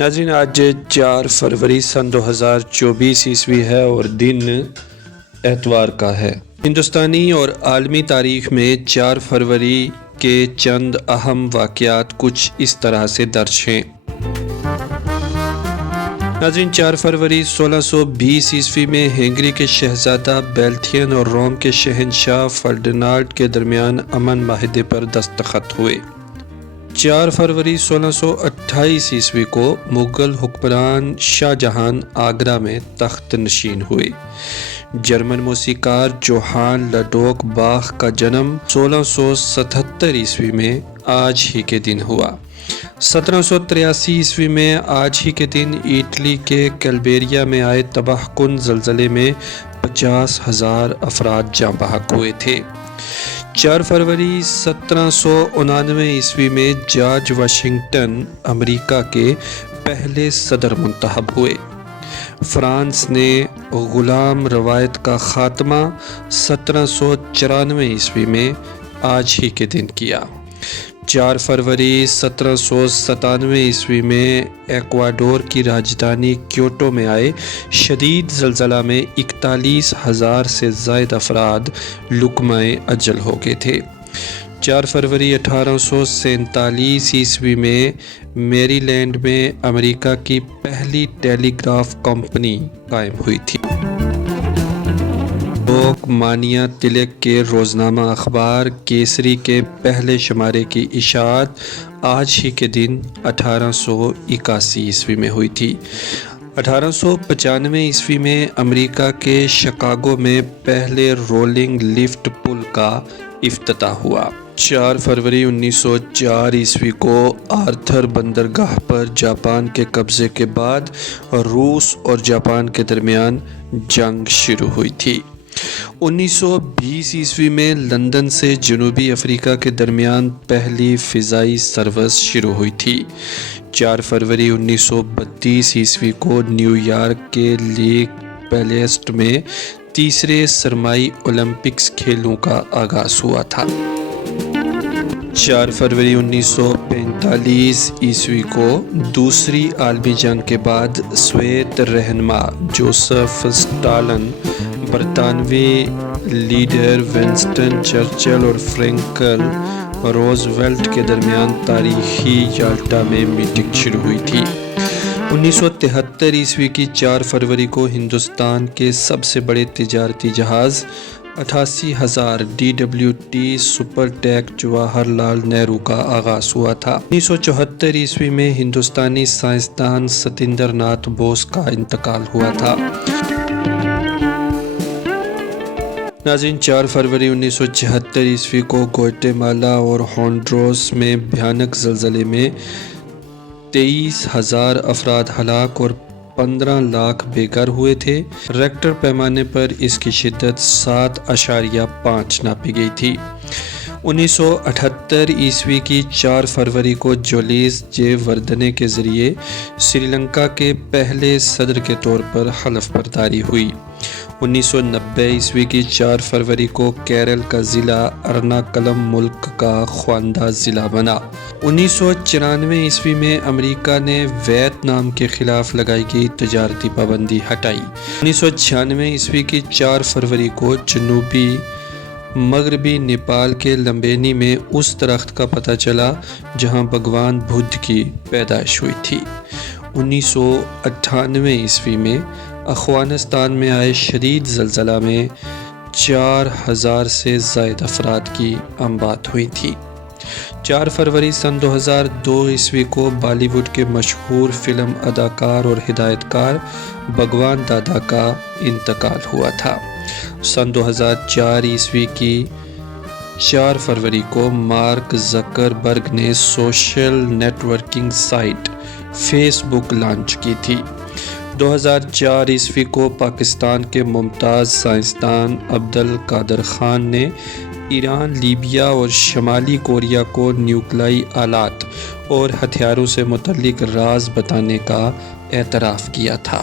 ناظرین، آج 4 فروری سن 2024 عیسوی ہے اور دن اتوار کا ہے۔ ہندوستانی اور عالمی تاریخ میں 4 فروری کے چند اہم واقعات کچھ اس طرح سے درج ہیں۔ ناظرین، 4 فروری 1620 عیسوی میں ہنگری کے شہزادہ بیلتھین اور روم کے شہنشاہ فرڈینانڈ کے درمیان امن معاہدے پر دستخط ہوئے۔ 4 فروری 1628 عیسوی کو مغل حکمران شاہ جہان آگرہ میں تخت نشین ہوئے۔ جرمن موسیقار جوہان لاڈوک باخ کا جنم 1677 عیسوی میں آج ہی کے دن ہوا۔ 1783 عیسوی میں آج ہی کے دن اٹلی کے کیلبریا میں آئے تباہ کن زلزلے میں 50,000 افراد جاں بحق ہوئے تھے۔ 4 فروری 1799 عیسوی میں جارج واشنگٹن امریکہ کے پہلے صدر منتخب ہوئے۔ فرانس نے غلام روایت کا خاتمہ 1794 عیسوی میں آج ہی کے دن کیا۔ 4 فروری 1797 عیسوی میں ایکواڈور کی راجدھانی کیوٹو میں آئے شدید زلزلہ میں 41,000 سے زائد افراد لقمہ اجل ہو گئے تھے۔ 4 فروری 1847 عیسوی میں میری لینڈ میں امریکہ کی پہلی ٹیلی گراف کمپنی قائم ہوئی تھی۔ لوک مانیا تلک کے روزنامہ اخبار کیسری کے پہلے شمارے کی اشاعت آج ہی کے دن 1881 عیسوی میں ہوئی تھی۔ 1895 عیسوی میں امریکہ کے شکاگو میں پہلے رولنگ لفٹ پل کا افتتاح ہوا۔ 4 فروری 1904 عیسوی کو آرتھر بندرگاہ پر جاپان کے قبضے کے بعد روس اور جاپان کے درمیان جنگ شروع ہوئی تھی۔ 1920 عیسوی میں لندن سے جنوبی افریقہ کے درمیان پہلی فضائی سروس شروع ہوئی تھی۔ 4 فروری 1932 عیسوی کو نیو یارک کے لیک پیلیسٹ میں تیسرے سرمائی اولمپکس کھیلوں کا آغاز ہوا تھا۔ 4 فروری 1945 عیسوی کو دوسری عالمی جنگ کے بعد سوویت رہنما جوزف اسٹالن برطانوی لیڈر ونسٹن چرچل اور فرینکلن روزویلٹ کے درمیان تاریخی یالٹا میں میٹنگ شروع ہوئی تھی۔ 1973 عیسوی کی 4 فروری کو ہندوستان کے سب سے بڑے تجارتی جہاز 88,000 DWT سپر ٹیک جواہر لال نہرو کا آغاز ہوا تھا۔ 1974 عیسوی میں ہندوستانی سائنسدان ستیندر ناتھ بوس کا انتقال ہوا تھا۔ ناظرین، 4 فروری 1976 عیسوی کو گواٹے مالا اور ہونڈروس میں بھیانک زلزلے میں 23,000 افراد ہلاک اور 15 لاکھ بے گھر ہوئے تھے۔ ریکٹر پیمانے پر اس کی شدت 7.5 ناپی گئی تھی۔ 1978 عیسوی کی 4 فروری کو جولیس جے وردھنے کے ذریعے سری لنکا کے پہلے صدر کے طور پر حلف برداری ہوئی۔ 1990 عیسوی کی 4 فروری کو کیرل کا ضلع ارناکلم ملک کا خواندہ ضلع بنا۔ 1994 عیسوی میں امریکہ نے ویتنام کے خلاف لگائی گئی تجارتی پابندی ہٹائی۔ 1996 عیسوی کی 4 فروری کو جنوبی مغربی نیپال کے لمبینی میں اس درخت کا پتہ چلا جہاں بھگوان بدھ کی پیدائش ہوئی تھی۔ 1998 عیسوی میں افغانستان میں آئے شدید زلزلہ میں 4,000 سے زائد افراد کی اموات ہوئی تھی۔ 4 فروری سن 2002 عیسوی کو بالی ووڈ کے مشہور فلم اداکار اور ہدایت کار بھگوان دادا کا انتقال ہوا تھا۔ سن 2004 عیسوی کی 4 فروری کو mark Zuckerberg social networking site Facebook launch کی تھی۔ 2004 عیسوی کو پاکستان کے ممتاز سائنسدان عبدالقادر خان نے ایران، لیبیا اور شمالی کوریا کو نیوکلیائی آلات اور ہتھیاروں سے متعلق راز بتانے کا اعتراف کیا تھا۔